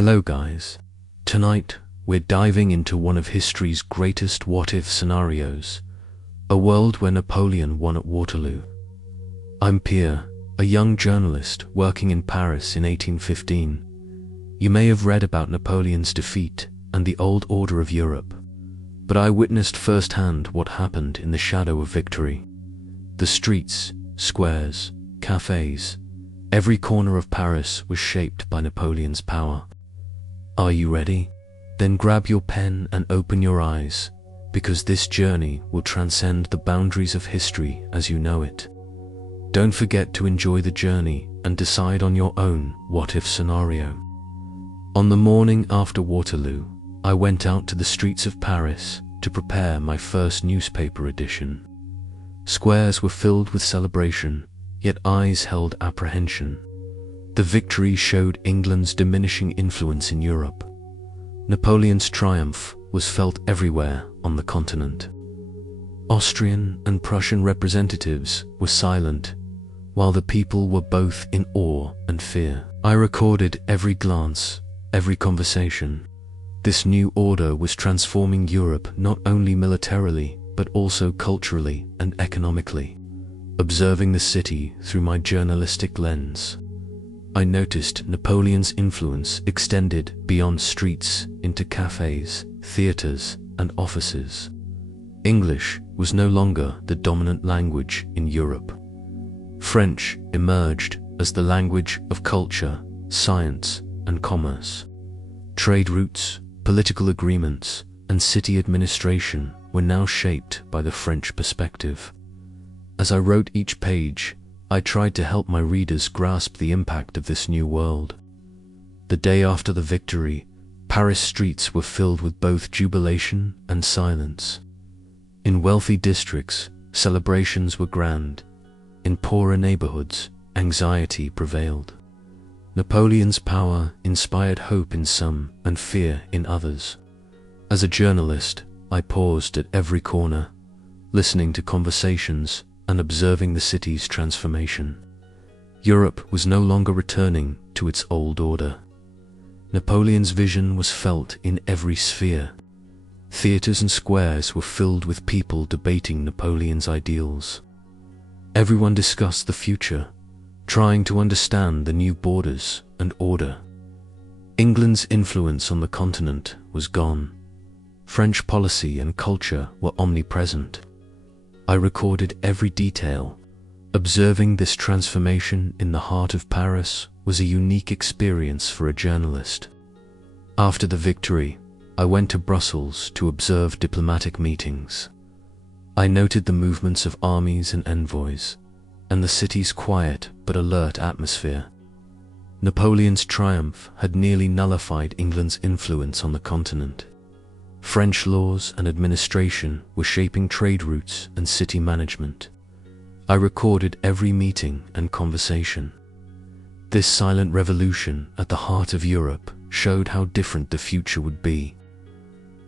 Hello guys. Tonight, we're diving into one of history's greatest what-if scenarios, a world where Napoleon won at Waterloo. I'm Pierre, a young journalist working in Paris in 1815. You may have read about Napoleon's defeat and the old order of Europe, but I witnessed firsthand what happened in the shadow of victory. The streets, squares, cafes, every corner of Paris was shaped by Napoleon's power. Are you ready? Then grab your pen and open your eyes, because this journey will transcend the boundaries of history as you know it. Don't forget to enjoy the journey and decide on your own what-if scenario. On the morning after Waterloo, I went out to the streets of Paris to prepare my first newspaper edition. Squares were filled with celebration, yet eyes held apprehension. The victory showed England's diminishing influence in Europe. Napoleon's triumph was felt everywhere on the continent. Austrian and Prussian representatives were silent, while the people were both in awe and fear. I recorded every glance, every conversation. This new order was transforming Europe not only militarily, but also culturally and economically. Observing the city through my journalistic lens, I noticed Napoleon's influence extended beyond streets into cafes, theaters, and offices. English was no longer the dominant language in Europe. French emerged as the language of culture, science, and commerce. Trade routes, political agreements, and city administration were now shaped by the French perspective. As I wrote each page, I tried to help my readers grasp the impact of this new world. The day after the victory, Paris streets were filled with both jubilation and silence. In wealthy districts, celebrations were grand. In poorer neighborhoods, anxiety prevailed. Napoleon's power inspired hope in some and fear in others. As a journalist, I paused at every corner, listening to conversations and observing the city's transformation. Europe was no longer returning to its old order. Napoleon's vision was felt in every sphere. Theaters and squares were filled with people debating Napoleon's ideals. Everyone discussed the future, trying to understand the new borders and order. England's influence on the continent was gone. French policy and culture were omnipresent. I recorded every detail. Observing this transformation in the heart of Paris was a unique experience for a journalist. After the victory, I went to Brussels to observe diplomatic meetings. I noted the movements of armies and envoys, and the city's quiet but alert atmosphere. Napoleon's triumph had nearly nullified England's influence on the continent. French laws and administration were shaping trade routes and city management. I recorded every meeting and conversation. This silent revolution at the heart of Europe showed how different the future would be.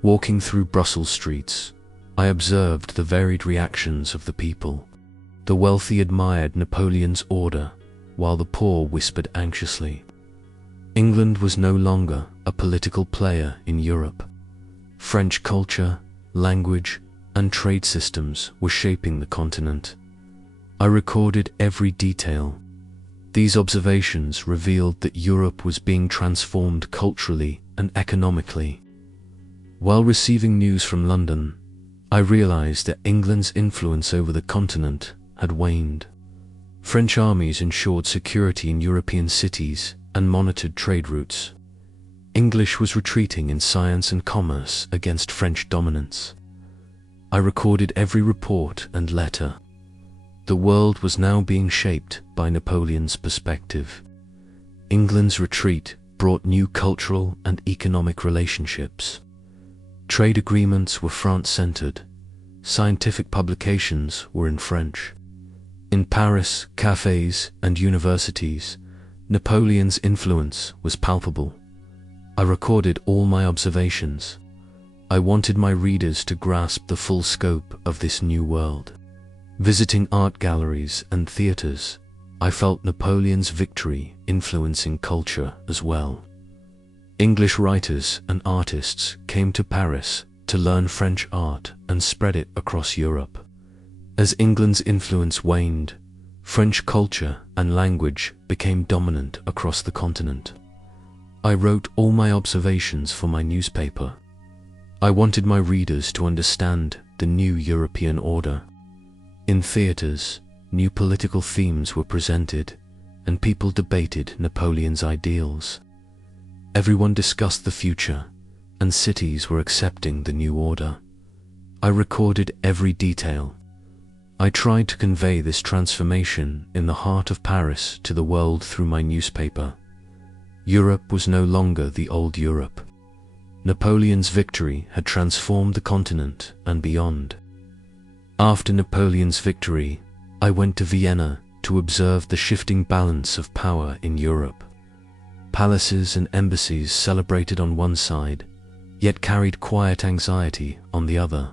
Walking through Brussels streets, I observed the varied reactions of the people. The wealthy admired Napoleon's order, while the poor whispered anxiously. England was no longer a political player in Europe. French culture, language, and trade systems were shaping the continent. I recorded every detail. These observations revealed that Europe was being transformed culturally and economically. While receiving news from London, I realized that England's influence over the continent had waned. French armies ensured security in European cities and monitored trade routes. English was retreating in science and commerce against French dominance. I recorded every report and letter. The world was now being shaped by Napoleon's perspective. England's retreat brought new cultural and economic relationships. Trade agreements were France-centered. Scientific publications were in French. In Paris, cafes, and universities, Napoleon's influence was palpable. I recorded all my observations. I wanted my readers to grasp the full scope of this new world. Visiting art galleries and theaters, I felt Napoleon's victory influencing culture as well. English writers and artists came to Paris to learn French art and spread it across Europe. As England's influence waned, French culture and language became dominant across the continent. I wrote all my observations for my newspaper. I wanted my readers to understand the new European order. In theatres, new political themes were presented, and people debated Napoleon's ideals. Everyone discussed the future, and cities were accepting the new order. I recorded every detail. I tried to convey this transformation in the heart of Paris to the world through my newspaper. Europe was no longer the old Europe. Napoleon's victory had transformed the continent and beyond. After Napoleon's victory, I went to Vienna to observe the shifting balance of power in Europe. Palaces and embassies celebrated on one side, yet carried quiet anxiety on the other.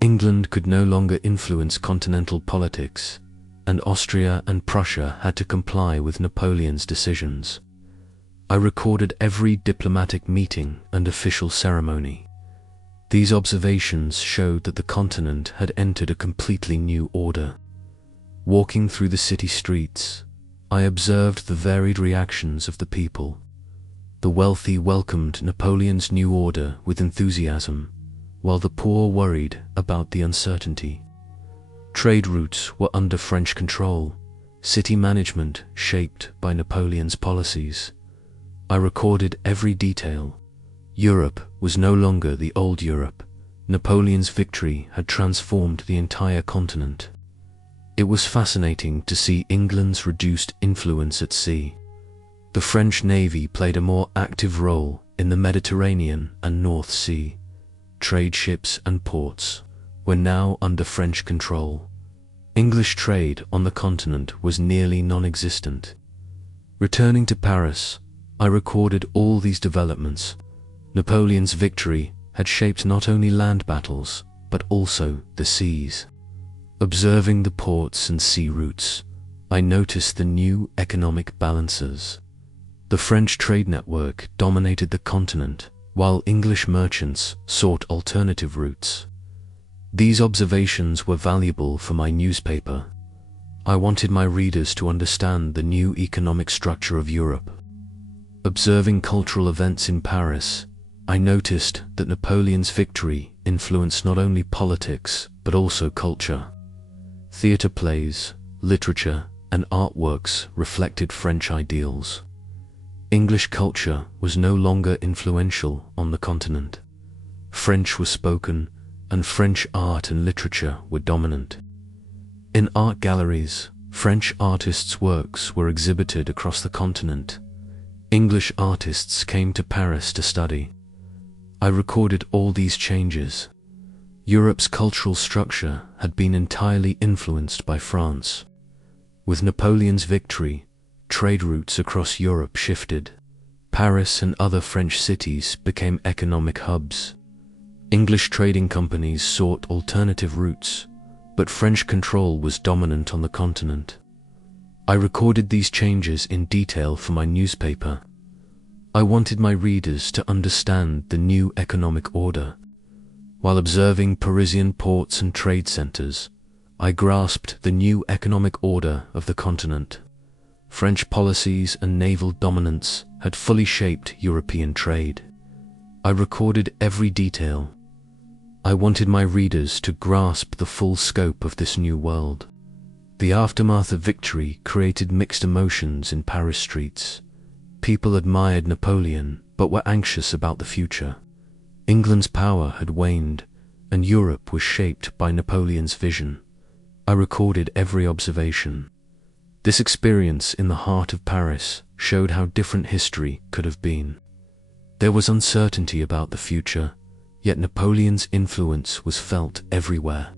England could no longer influence continental politics, and Austria and Prussia had to comply with Napoleon's decisions. I recorded every diplomatic meeting and official ceremony. These observations showed that the continent had entered a completely new order. Walking through the city streets, I observed the varied reactions of the people. The wealthy welcomed Napoleon's new order with enthusiasm, while the poor worried about the uncertainty. Trade routes were under French control, city management shaped by Napoleon's policies. I recorded every detail. Europe was no longer the old Europe. Napoleon's victory had transformed the entire continent. It was fascinating to see England's reduced influence at sea. The French Navy played a more active role in the Mediterranean and North Sea. Trade ships and ports were now under French control. English trade on the continent was nearly non-existent. Returning to Paris, I recorded all these developments. Napoleon's victory had shaped not only land battles, but also the seas. Observing the ports and sea routes, I noticed the new economic balances. The French trade network dominated the continent, while English merchants sought alternative routes. These observations were valuable for my newspaper. I wanted my readers to understand the new economic structure of Europe. Observing cultural events in Paris, I noticed that Napoleon's victory influenced not only politics, but also culture. Theatre plays, literature, and artworks reflected French ideals. English culture was no longer influential on the continent. French was spoken, and French art and literature were dominant. In art galleries, French artists' works were exhibited across the continent. English artists came to Paris to study. I recorded all these changes. Europe's cultural structure had been entirely influenced by France. With Napoleon's victory, trade routes across Europe shifted. Paris and other French cities became economic hubs. English trading companies sought alternative routes, but French control was dominant on the continent. I recorded these changes in detail for my newspaper. I wanted my readers to understand the new economic order. While observing Parisian ports and trade centers, I grasped the new economic order of the continent. French policies and naval dominance had fully shaped European trade. I recorded every detail. I wanted my readers to grasp the full scope of this new world. The aftermath of victory created mixed emotions in Paris streets. People admired Napoleon, but were anxious about the future. England's power had waned, and Europe was shaped by Napoleon's vision. I recorded every observation. This experience in the heart of Paris showed how different history could have been. There was uncertainty about the future, yet Napoleon's influence was felt everywhere.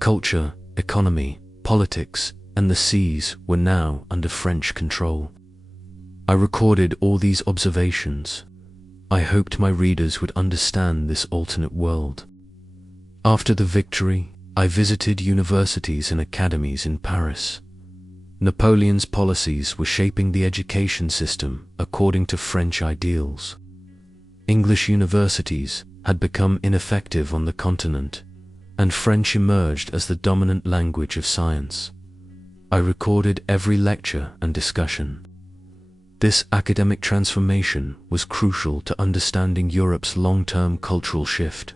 Culture, economy, politics, and the seas were now under French control. I recorded all these observations. I hoped my readers would understand this alternate world. After the victory, I visited universities and academies in Paris. Napoleon's policies were shaping the education system according to French ideals. English universities had become ineffective on the continent, and French emerged as the dominant language of science. I recorded every lecture and discussion. This academic transformation was crucial to understanding Europe's long-term cultural shift.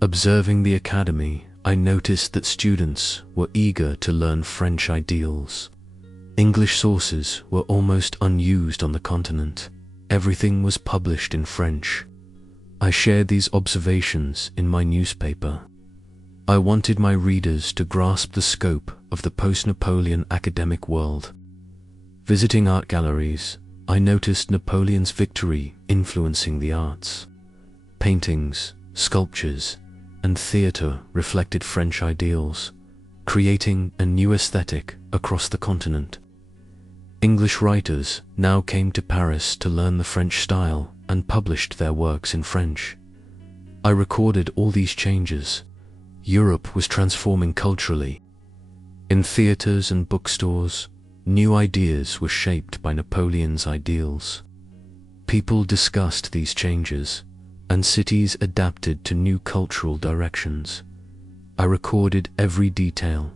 Observing the academy, I noticed that students were eager to learn French ideals. English sources were almost unused on the continent. Everything was published in French. I shared these observations in my newspaper. I wanted my readers to grasp the scope of the post-Napoleon academic world. Visiting art galleries, I noticed Napoleon's victory influencing the arts. Paintings, sculptures, and theatre reflected French ideals, creating a new aesthetic across the continent. English writers now came to Paris to learn the French style and published their works in French. I recorded all these changes. Europe was transforming culturally. In theatres and bookstores, new ideas were shaped by Napoleon's ideals. People discussed these changes, and cities adapted to new cultural directions. I recorded every detail.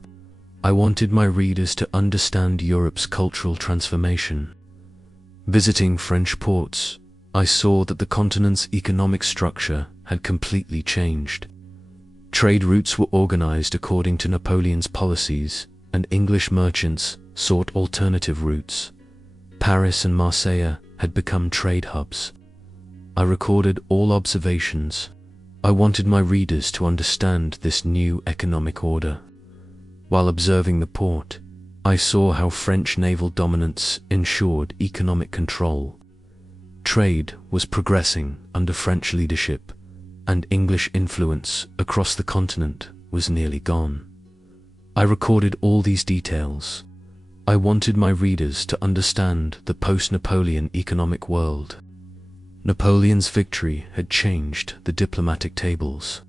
I wanted my readers to understand Europe's cultural transformation. Visiting French ports, I saw that the continent's economic structure had completely changed. Trade routes were organized according to Napoleon's policies, and English merchants sought alternative routes. Paris and Marseille had become trade hubs. I recorded all observations. I wanted my readers to understand this new economic order. While observing the port, I saw how French naval dominance ensured economic control. Trade was progressing under French leadership, and English influence across the continent was nearly gone. I recorded all these details. I wanted my readers to understand the post-Napoleon economic world. Napoleon's victory had changed the diplomatic tables.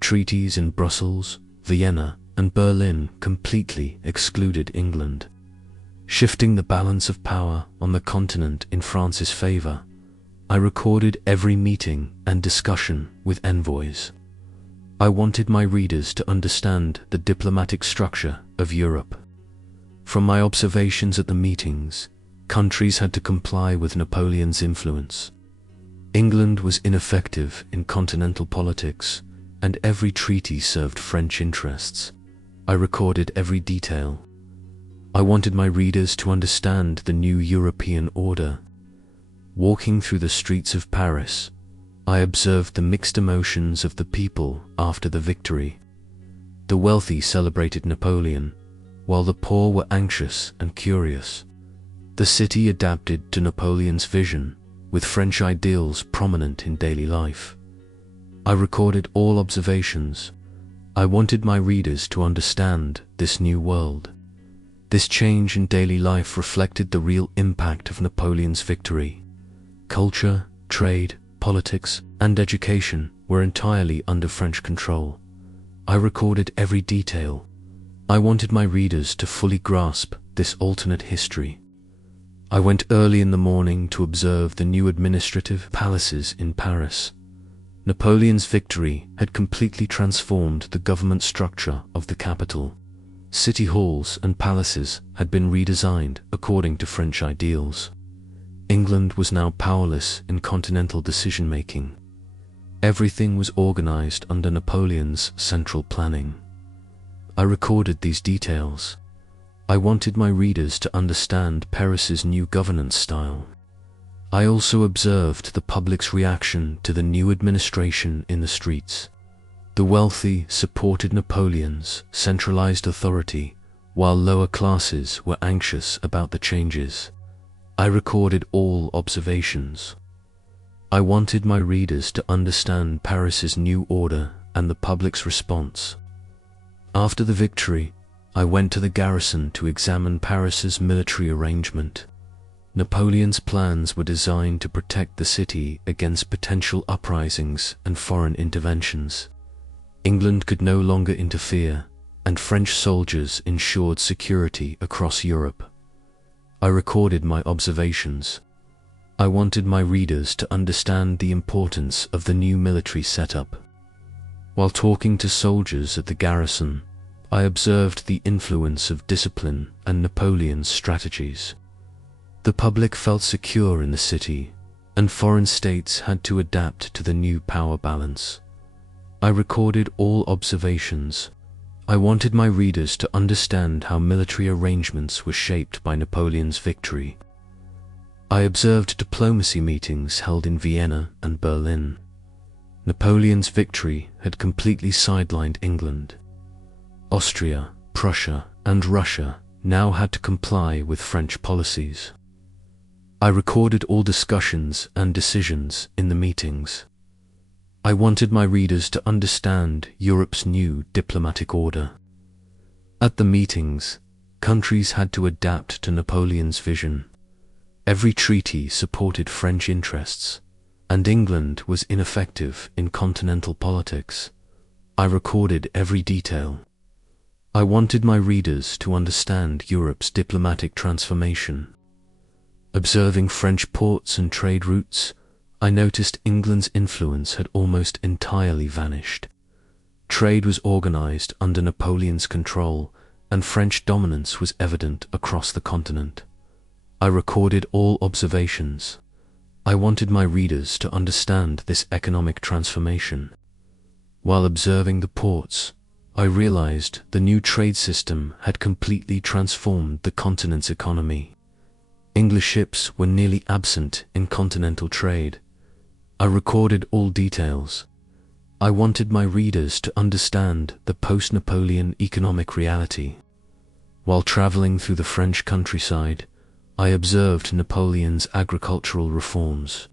Treaties in Brussels, Vienna, and Berlin completely excluded England, shifting the balance of power on the continent in France's favor. I recorded every meeting and discussion with envoys. I wanted my readers to understand the diplomatic structure of Europe. From my observations at the meetings, countries had to comply with Napoleon's influence. England was ineffective in continental politics, and every treaty served French interests. I recorded every detail. I wanted my readers to understand the new European order. Walking through the streets of Paris, I observed the mixed emotions of the people after the victory. The wealthy celebrated Napoleon, while the poor were anxious and curious. The city adapted to Napoleon's vision, with French ideals prominent in daily life. I recorded all observations. I wanted my readers to understand this new world. This change in daily life reflected the real impact of Napoleon's victory. Culture, trade, politics, and education were entirely under French control. I recorded every detail. I wanted my readers to fully grasp this alternate history. I went early in the morning to observe the new administrative palaces in Paris. Napoleon's victory had completely transformed the government structure of the capital. City halls and palaces had been redesigned according to French ideals. England was now powerless in continental decision-making. Everything was organized under Napoleon's central planning. I recorded these details. I wanted my readers to understand Paris's new governance style. I also observed the public's reaction to the new administration in the streets. The wealthy supported Napoleon's centralized authority, while lower classes were anxious about the changes. I recorded all observations. I wanted my readers to understand Paris's new order and the public's response. After the victory, I went to the garrison to examine Paris's military arrangement. Napoleon's plans were designed to protect the city against potential uprisings and foreign interventions. England could no longer interfere, and French soldiers ensured security across Europe. I recorded my observations. I wanted my readers to understand the importance of the new military setup. While talking to soldiers at the garrison, I observed the influence of discipline and Napoleon's strategies. The public felt secure in the city, and foreign states had to adapt to the new power balance. I recorded all observations. I wanted my readers to understand how military arrangements were shaped by Napoleon's victory. I observed diplomacy meetings held in Vienna and Berlin. Napoleon's victory had completely sidelined England. Austria, Prussia, and Russia now had to comply with French policies. I recorded all discussions and decisions in the meetings. I wanted my readers to understand Europe's new diplomatic order. At the meetings, countries had to adapt to Napoleon's vision. Every treaty supported French interests, and England was ineffective in continental politics. I recorded every detail. I wanted my readers to understand Europe's diplomatic transformation. Observing French ports and trade routes, I noticed England's influence had almost entirely vanished. Trade was organized under Napoleon's control, and French dominance was evident across the continent. I recorded all observations. I wanted my readers to understand this economic transformation. While observing the ports, I realized the new trade system had completely transformed the continent's economy. English ships were nearly absent in continental trade. I recorded all details. I wanted my readers to understand the post-Napoleon economic reality. While traveling through the French countryside, I observed Napoleon's agricultural reforms.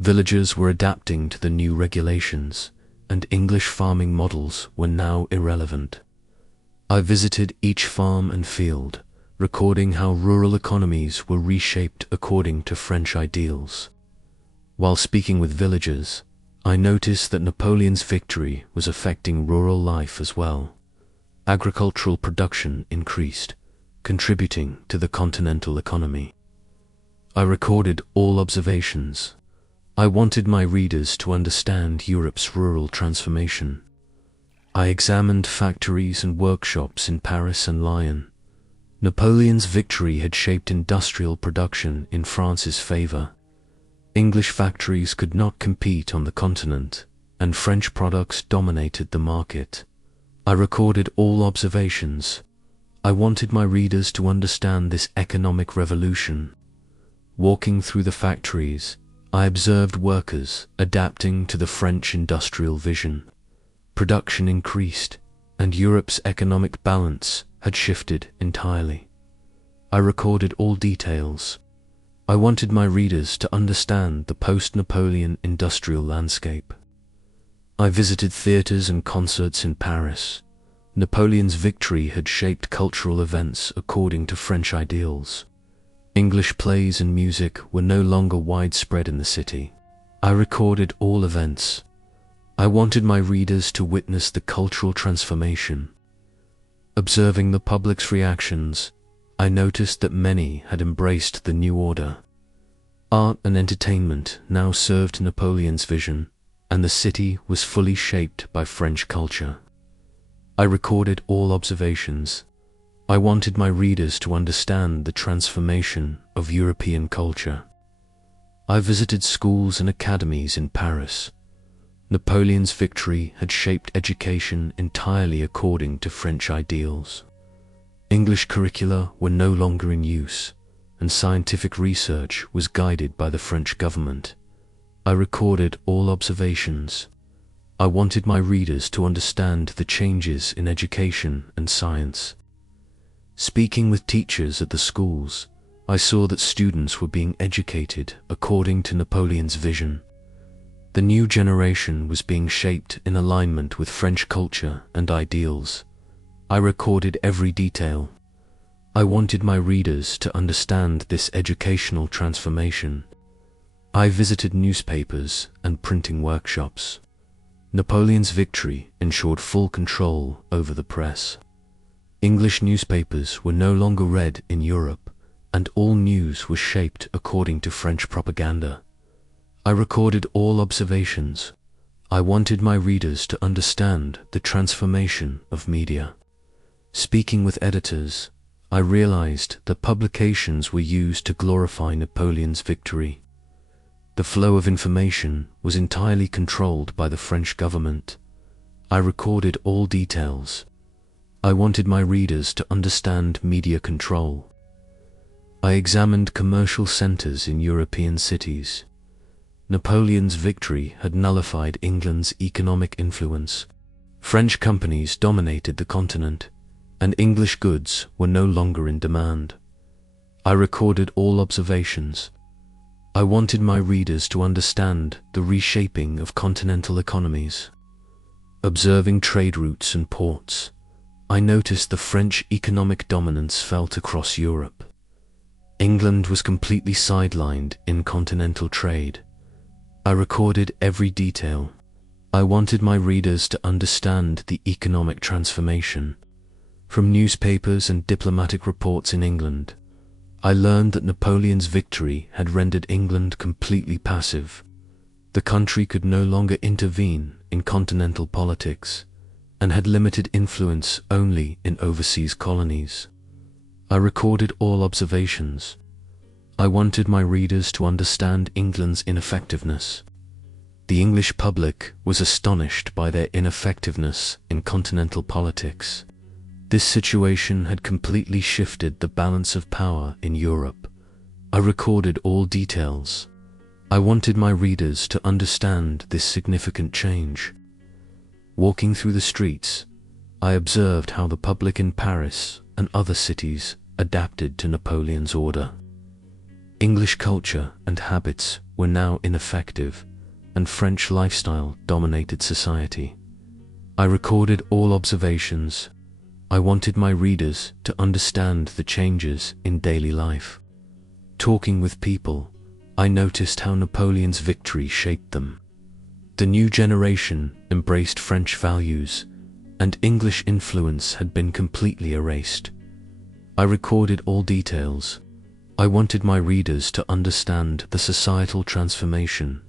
Villagers were adapting to the new regulations, and English farming models were now irrelevant. I visited each farm and field, recording how rural economies were reshaped according to French ideals. While speaking with villagers, I noticed that Napoleon's victory was affecting rural life as well. Agricultural production increased, contributing to the continental economy. I recorded all observations. I wanted my readers to understand Europe's rural transformation. I examined factories and workshops in Paris and Lyon. Napoleon's victory had shaped industrial production in France's favor. English factories could not compete on the continent, and French products dominated the market. I recorded all observations. I wanted my readers to understand this economic revolution. Walking through the factories, I observed workers adapting to the French industrial vision. Production increased, and Europe's economic balance had shifted entirely. I recorded all details. I wanted my readers to understand the post-Napoleon industrial landscape. I visited theaters and concerts in Paris. Napoleon's victory had shaped cultural events according to French ideals. English plays and music were no longer widespread in the city. I recorded all events. I wanted my readers to witness the cultural transformation. Observing the public's reactions, I noticed that many had embraced the new order. Art and entertainment now served Napoleon's vision, and the city was fully shaped by French culture. I recorded all observations. I wanted my readers to understand the transformation of European culture. I visited schools and academies in Paris. Napoleon's victory had shaped education entirely according to French ideals. English curricula were no longer in use, and scientific research was guided by the French government. I recorded all observations. I wanted my readers to understand the changes in education and science. Speaking with teachers at the schools, I saw that students were being educated according to Napoleon's vision. The new generation was being shaped in alignment with French culture and ideals. I recorded every detail. I wanted my readers to understand this educational transformation. I visited newspapers and printing workshops. Napoleon's victory ensured full control over the press. English newspapers were no longer read in Europe, and all news was shaped according to French propaganda. I recorded all observations. I wanted my readers to understand the transformation of media. Speaking with editors, I realized that publications were used to glorify Napoleon's victory. The flow of information was entirely controlled by the French government. I recorded all details. I wanted my readers to understand media control. I examined commercial centers in European cities. Napoleon's victory had nullified England's economic influence. French companies dominated the continent, and English goods were no longer in demand. I recorded all observations. I wanted my readers to understand the reshaping of continental economies. Observing trade routes and ports, I noticed the French economic dominance felt across Europe. England was completely sidelined in continental trade. I recorded every detail. I wanted my readers to understand the economic transformation. From newspapers and diplomatic reports in England, I learned that Napoleon's victory had rendered England completely passive. The country could no longer intervene in continental politics and had limited influence only in overseas colonies. I recorded all observations. I wanted my readers to understand England's ineffectiveness. The English public was astonished by their ineffectiveness in continental politics. This situation had completely shifted the balance of power in Europe. I recorded all details. I wanted my readers to understand this significant change. Walking through the streets, I observed how the public in Paris and other cities adapted to Napoleon's order. English culture and habits were now ineffective, and French lifestyle dominated society. I recorded all observations. I wanted my readers to understand the changes in daily life. Talking with people, I noticed how Napoleon's victory shaped them. The new generation embraced French values, and English influence had been completely erased. I recorded all details. I wanted my readers to understand the societal transformation.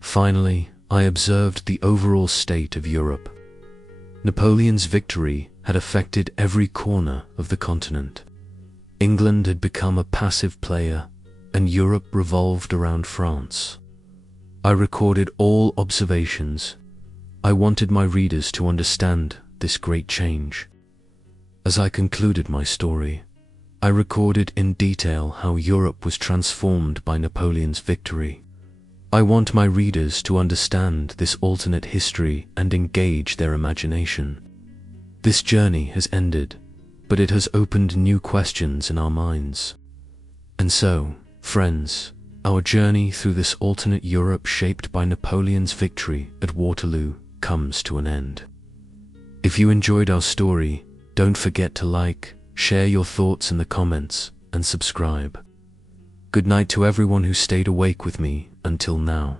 Finally, I observed the overall state of Europe. Napoleon's victory had affected every corner of the continent. England had become a passive player, and Europe revolved around France. I recorded all observations. I wanted my readers to understand this great change. As I concluded my story, I recorded in detail how Europe was transformed by Napoleon's victory. I want my readers to understand this alternate history and engage their imagination. This journey has ended, but it has opened new questions in our minds. And so, friends, our journey through this alternate Europe shaped by Napoleon's victory at Waterloo comes to an end. If you enjoyed our story, don't forget to like, share your thoughts in the comments, and subscribe. Good night to everyone who stayed awake with me until now.